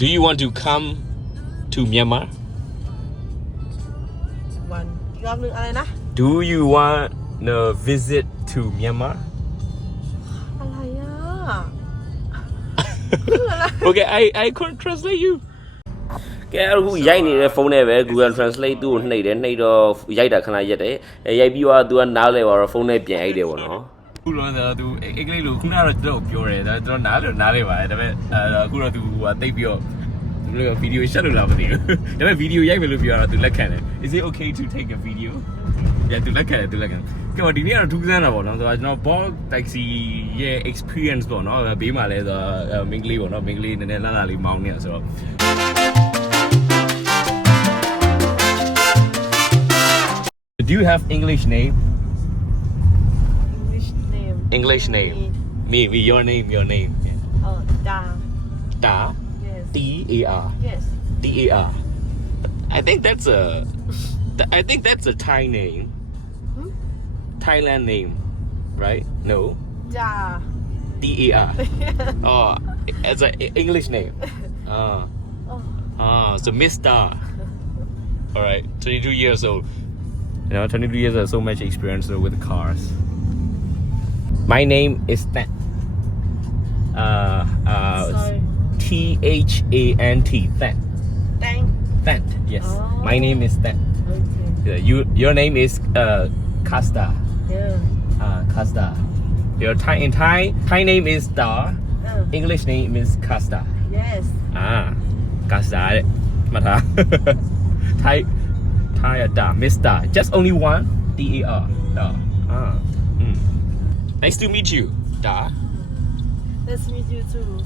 Do you want to come to Myanmar? วันอีกรอบนึงอะไรนะ Do you want to visit to Myanmar? อะไรอ่ะ okay, I I can't translate you. ကဲအခုရိုက်နေတဲ့ဖုန်းနဲ့ပဲ Google Translate သူ့ကိုနှိပ်တယ်နှိပ်တော့ရိုက်တာခဏရက်တယ်အဲရိုက်ပြီးတော့ तू ကနားလဲသွားတော့ဖုန်းနဲ့ပြန်အိတ်တယ်ပေါ့နော် ခုတော့သူအင်္ဂလိပ်လိုခုနကတော့ကျွန်တော်ပြောတယ်ဒါကျွန်တော်နားလို့နားလေပါတယ်ဒါပေမဲ့အခုတော့သူကတိတ်ပြီးတော့ဘယ်လိုဗီဒီယိုရှက်လို့လားမသိဘူးဒါပေမဲ့ဗီဒီယိုရိုက်မယ်လို့ပြောတော့သူလက်ခံတယ် Is it okay to take a video Yeah သူလက်ခံတယ်သူလက်ခံတယ်ကဲဒီနေ့ကတော့ထူးဆန်းတာပေါ့နော်ဆိုတော့ကျွန်တော် Bolt Taxi ရဲ့ experience ပေါ့နော်ဘေးမှာလဲဆိုတော့မင်းကလေးပေါ့နော်မင်းကလေးနည်းနည်းလာလာလေးမောင်းနေတာဆိုတော့ Do you have English name English name English name. Me, me, your name, your name. Oh, Da. Da. Yes. D A R. Yes. D A R. I think that's a. I think that's a Thai name. Hmm? Thailand name, right? No. Da. D oh, A R. oh, it's an English name. Ah. Oh. Ah, so Miss Da. All right, 22 years old. You know, 22 years old, so much experience with cars. My name is Tan. Uh, uh, T H A N T. Tan. Yes. Oh. My name is Thant. Okay. You, your name is uh, Kasta. Yeah. Uh, Kasta. Your Thai in Thai Thai name is Da. Oh. English name is Kasta. Yes. Ah, Kasta. Eh? Mata. Thai Thai Da. Mister. Just only one. D E R. Da. Ah. Mm. Nice to meet you. Da. nice to meet you too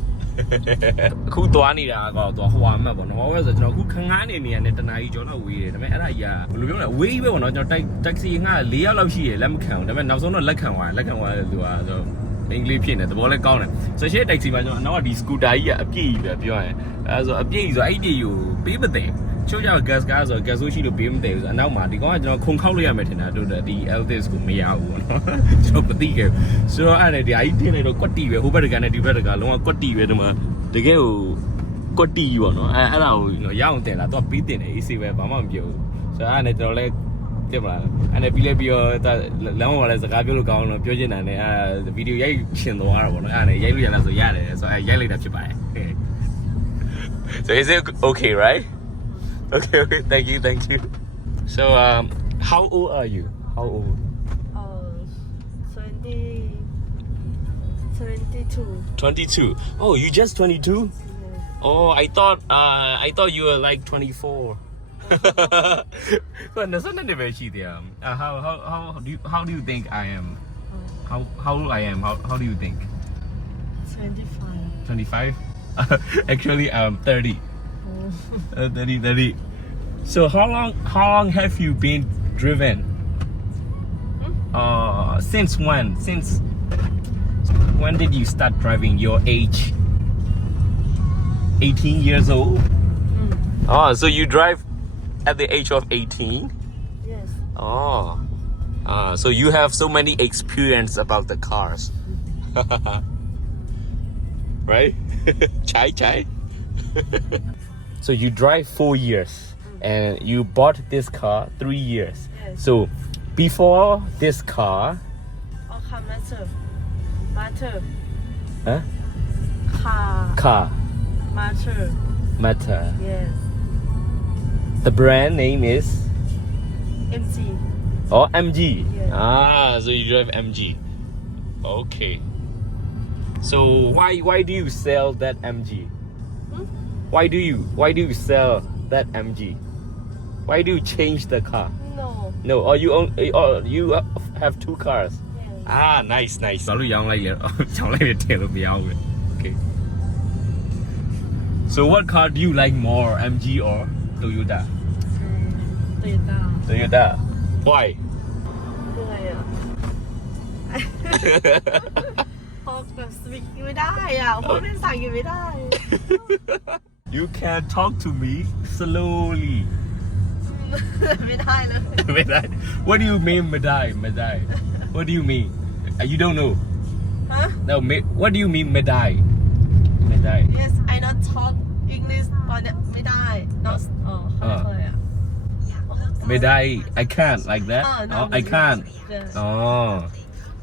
အခုသွားနေတာကတော့ဟိုဟာမှတ်ပေါ့နော်ဟောဆိုကျွန်တော်အခုခငားနေနေရတဲ့တနာကြီးကျော်တော့ဝေးတယ်ဒါပေမဲ့အဲ့ဒါကြီးကဘယ်လိုပြောလဲဝေးကြီးပဲပေါ့နော်ကျွန်တော်တိုက်တက္ကစီငါ၄ယောက်လောက်ရှိရလက်မခံဘူးဒါပေမဲ့နောက်ဆုံးတော့လက်ခံသွားတယ်လက်ခံသွားတယ်သူကဆိုအင်္ဂလိပ်ဖြစ်နေသဘောလဲကောင်းတယ်ဆိုရှေ့တိုက်စီမှာကျွန်တော်အနောက်ကဒီစကူတာကြီးကအပြည့်ကြီးပဲပြောရင်အဲဆိုအပြည့်ကြီးဆိုအဲ့ဒီကိုပေးမသိ ချိုးကြ gas ကားဆို gas ဆိုရှိလို့ပေးမသိဘူးဆိုအနောက်မှာဒီကောင်ကကျွန်တော်ခုံခောက်လို့ရမယ်ထင်တာတို့ဒီ Altis ကိုမရဘူးပေါ့နော်ကျွန်တော်မသိခဲ့ဘူးဆိုတော့အဲ့ဒါဒီအကြီးထင်းနေတော့ကွက်တီပဲဟိုဘက်တကန်နဲ့ဒီဘက်တကန်လုံးဝကွက်တီပဲဒီမှာတကယ်ကိုကွက်တီပေါ့နော်အဲအဲ့ဒါကိုနော်ရအောင်တင်လာတော့ပြီးတင်တယ်အေးစေးပဲဘာမှမပြောဘူးဆိုတော့အဲ့ဒါနဲ့ကျွန်တော်လည်းတင်မလားအဲ့နဲ့ပြီးလဲပြီးတော့ဒါလမ်းပေါ်လည်းစကားပြောလို့ကောင်းလို့ပြောချင်တာနဲ့အဲဗီဒီယိုရိုက်ရှင်သွားတာပေါ့နော်အဲ့ဒါနဲ့ရိုက်လို့ရလားဆိုရတယ်ဆိုတော့အဲရိုက်လိုက်တာဖြစ်ပါတယ် So is it okay right Okay, okay. Thank you, thank you. So, um, how old are you? How old? Uh, 20, 22. 22. Oh, you just 22? Oh, I thought uh, I thought you were like 24. But that's not very cheap, yeah. Um. Uh, how, how, how, do you, how do you think I am? Oh. How, how old I am? How, how do you think? 25. 25? Actually, I'm 30. Uh, Daddy, Daddy. So how long how long have you been driven? Hmm? Uh, since when? Since when did you start driving? Your age? 18 years old. Mm. Oh, so you drive at the age of 18? Yes. Oh. Uh, so you have so many experience about the cars. right? chai chai. so you drive four years and you bought this car three years. Yes. So before this car, เอาคำนั้นเถอะมาเถอะ huh? ค่ะ car มาเถอะ matter. yes The brand name is MC Oh, MG. Yeah. Ah, so you drive MG. Okay. So why why do you sell that MG? Hmm? Why do you why do you sell that MG? Why do you change the car? no No, or you own or you have two cars. yes Ah, nice, nice. ဘာလို့ရောင်းလိုက်လဲရောင်းလိုက်တယ်ထင်လို့မရဘူးပဲ Okay. So what car do you like more, MG or Toyota? โตโยต้า Toyota. Why? เหนื่อยอ่ะพอแบบสวิกไม่ได้อ่ะพวกเล่นสั่งอยู่ไม่ได้ You can talk to me slowly. ไม่ได้เลย Medai. What do you mean, Medai? Medai. What do you mean? Uh, You don't know. ฮะ No, me, what do you mean, Medai? Medai. yes I not talk English not อ๋อเขาเรียกอะไรอ่ะ ไม่ได้ I can't like that อ่า no, oh I can't Yes. อ๋อ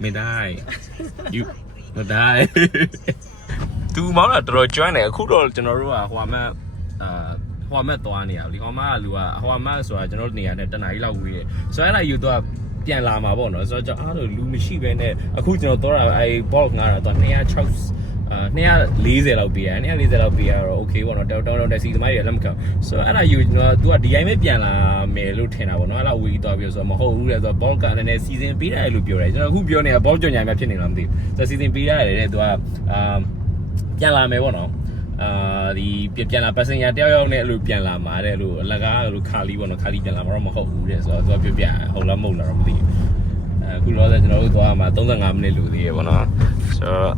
ไม่ได้ you ไม่ได้ သူမောင်းတာတော်တော်ကျွမ်းတယ်အခုတော့ကျွန်တော်တို့ကဟိုမှာအာဟိုမှာသွားနေရပြီဟိုမှာကလူကဟိုမှာဆိုတာကျွန်တော်တို့နေရာနဲ့တနားကြီးလောက်ဝေးတယ်ဆိုတော့အဲ့ဒါယူတော့ပြန်လာမှာပေါ့နော်ဆိုတော့ကျွန်တော်အားလို့လူမရှိပဲနဲ့အခုကျွန်တော်တော့အဲ့ bulk ငါတာတော့260အာ240လောက်ပေးရတယ်240လောက်ပေးရတော့ okay ပေါ့နော်တောင်းတောင်းတက်စီသမားတွေလက်မခံဆိုတော့အဲ့ဒါယူကျွန်တော် तू ကဒီတိုင်းပဲပြန်လာမယ်လို့ထင်တာပေါ့နော်အဲ့ဒါဝေးသွားပြီးဆိုတော့မဟုတ်ဘူးလေဆိုတော့ bulk ကလည်းနည်း season ပေးရတယ်လို့ပြောတယ်ကျွန်တော်အခုပြောနေတာ bulk ကြော်ညာများဖြစ်နေလားမသိဘူးဆိုတော့ season ပေးရတယ်တဲ့ तू ကအာ ပြန်လာမယ်ပေါ့နော်အာဒီပြန်လာပတ်စင်ရတယောက်ယောက်နဲ့အဲ့လိုပြန်လာမှာတဲ့လို့အလကားအဲ့လိုခါလီပေါ့နော်ခါလီပြန်လာမှာတော့မဟုတ်ဘူးတဲ့ဆိုတော့သူကပြပြဟုတ်လားမဟုတ်လားတော့မသိဘူးအခုတော့ကျွန်တော်တို့သွားမှာ35မိနစ်လိုသေးရပေါ့နော်ဆိုတော့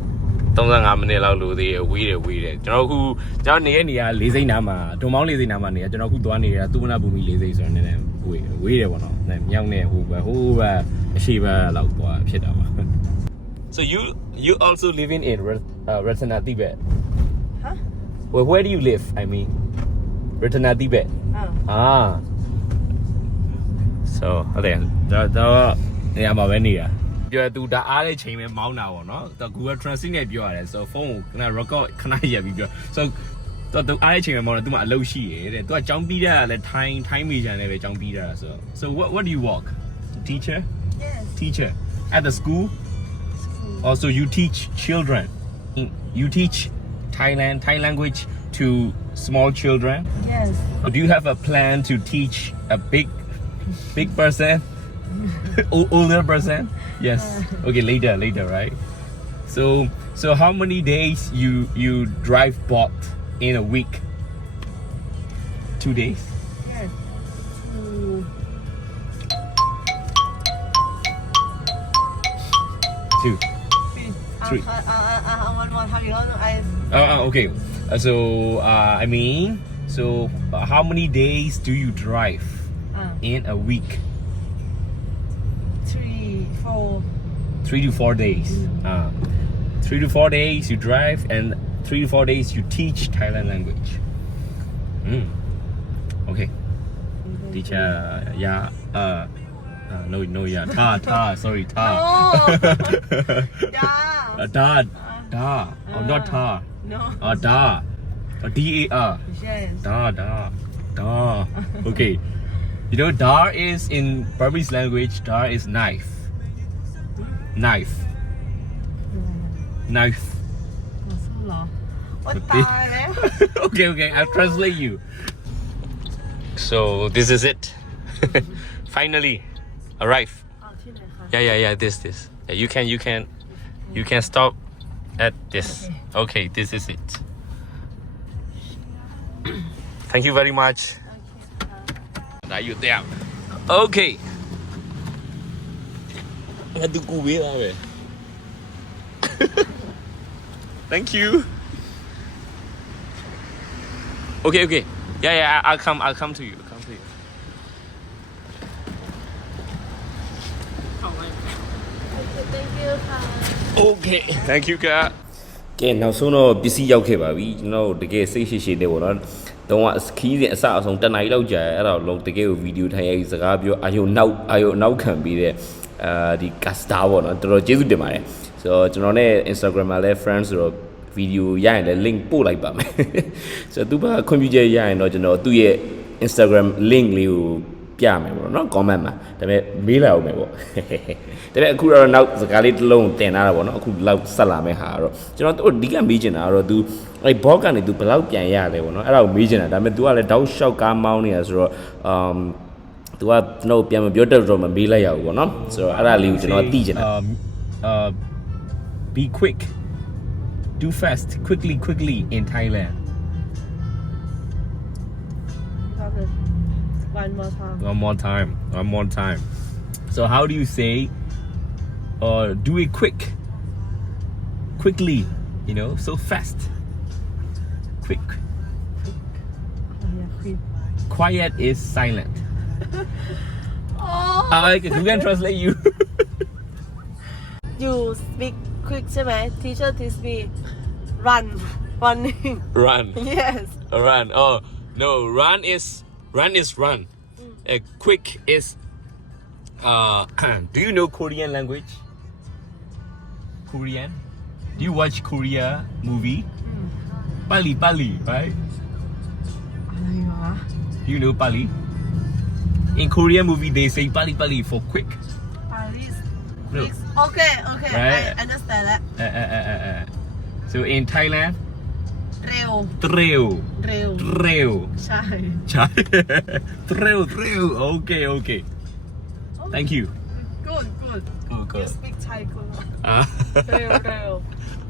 35မိနစ်လောက်လိုသေးရဝေးတယ်ဝေးတယ်ကျွန်တော်အခုကျွန်တော်နေတဲ့နေရာလေးစိမ့်နားမှာဒုံမောင်းလေးစိမ့်နားမှာနေရကျွန်တော်အခုသွားနေတာသူမနာဘူမီလေးစိမ့်ဆိုတော့နည်းနည်းဝေးဝေးတယ်ပေါ့နော်မြောက်နဲ့ဟိုဘက်ဟိုဘက်အရှိဘက်လောက်သွားဖြစ်တာပါ So you you also living in Rat- uh, Ratana Tibet Huh? Well, where do you live? I mean, Ratana Tibet. อ่า Ah. So ဟုတ်တယ်ဒါတော့နေရာမှာပဲနေတာပြောသူဒါအားတဲ့ချိန်ပဲမောင်းတာပေါ့နော်သူ Google Translate နဲ့ပြောရတယ် so ဖုန်းကိုခဏ record ခဏရက်ပြီးပြော so တော့သူအားတဲ့ချိန်ပဲမောင်းတယ်သူမှအလုပ်ရှိရတဲ့သူကကြောင်းပြီးတာလည်း time time major နဲ့ပဲကြောင်းပြီးတာဆို so what what do you work teacher yes teacher at the school also you teach children you teach Thailand Thai language to small children? Yes. Do you have a plan to teach a big big person? Older person? Yes. Okay later later right? So so how many days you you drive bot in a week? Two days? Yes. Two. Two three. Uh, uh, uh, uh, one. Have you heard? Uh, uh, okay. Uh, so uh, I mean, so uh, how many days do you drive Uh, in a week? three, four. Three to four days. Mm. Uh, three to four days you drive, and three to four days you teach Thailand language. Mm. Okay. Mm-hmm. Teacher, yeah. Uh, uh, no, no, yeah. Ta, ta. Sorry, ta. Oh. No. Yeah. uh, da, da. Oh, not ta. no Uh, da. Uh, D A R. yes Da da da. Okay. You know, dar is in Burmese language. Dar is knife. Knife. Knife. เหรอโอ๊ยตายแล้ว okay, okay. I'll translate you. So this is it. Finally, arrive. เอาที่ไหนคะ Yeah, yeah, yeah. This, this. Yeah, you can, you can, You can stop at this. Okay, this is it. Thank you very much. Now you there. Okay. Do Thank you. Okay, okay. Yeah, yeah. I, will come. I'll come to you. I'll come to you. Thank you. Okay. Thank you, ကကဲနောက်ဆုံးတော့ပစ္စည်းရောက်ခဲ့ပါပြီကျွန်တော်တို့တကယ်စိတ်ရှိရှိနေပေါ့နော်တော့ကစကီးစဉ်အစအဆုံးတနင်္လာရီလောက်ကြာအဲ့တော့လုံးတကယ်ကိုဗီဒီယိုထိုင်ရိုက်စကားပြောအာယုံနောက်အာယုံနောက်ခံပြီးတဲ့အာဒီကစတာပေါ့နော်တော်တော်ကျေးဇူးတင်ပါတယ်ဆိုတော့ကျွန်တော်နဲ့ Instagram မှာလည်း friends ဆိုတော့ဗီဒီယိုရရင်လည်း link ပို့လိုက်ပါမယ်ဆိုတော့သူက computer ရရင်တော့ကျွန်တော်သူ့ရဲ့ Instagram link လေးကို ပြမယ်ပေါ့နော် comment မှာဒါပေမဲ့မေးလာအောင်မယ်ပေါ့ဒါပေမဲ့အခုတော့နောက်စကားလေးတစ်လုံးတင်ထားတာပေါ့နော်အခုလောက်ဆက်လာမယ့်ဟာကတော့ကျွန်တော်တို့အဓိကမေးချင်တာကတော့ तू အဲ့ bot ကနေ तू ဘယ်လောက်ပြန်ရလဲပေါ့နော်အဲ့ဒါကိုမေးချင်တာဒါပေမဲ့ तू ကလည်းတောက်လျှောက်ကားမောင်းနေတာဆိုတော့ um तू ကကျွန်တော်ပြန်မပြောတတ်တော့မမေးလိုက်ရဘူးပေါ့နော်ဆိုတော့အဲ့ဒါလေးကိုကျွန်တော်သိချင်တာ um uh be quick. Do fast, quickly, quickly in Thailand. one more time One more time. One more time. So how do you say uh do it quick? Quickly, you know, so fast. Quick. อะไรอะควิน Quiet is silent. โอ้ I can Google translate you. you speak quick ใช่ไหม teacher teach me run running Run. yes Run. Oh, no run is Run is run. Uh, quick is. Uh, do you know Korean language? Korean? Do you watch Korea movie? Bali, Bali, right? Do you know Bali? In Korean movie, they say Bali, Bali for quick. Bali no. Okay, okay, right? I understand that. Uh, uh, uh, uh, uh. So in Thailand, เร็ว trail เร็ว trail ใช่ Chai. thrill, thrill. Okay, okay. Thank you. good good Good, you good. speak Thai good Ah. เร็วเร็ว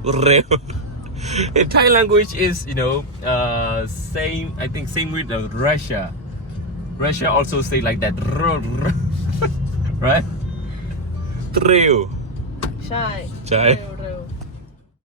Thrill. In Thai language is, you know, uh, same, I think same with uh, Russia. Russia also say like that. Right? Thrill. ใช่ ใช่ เร็ว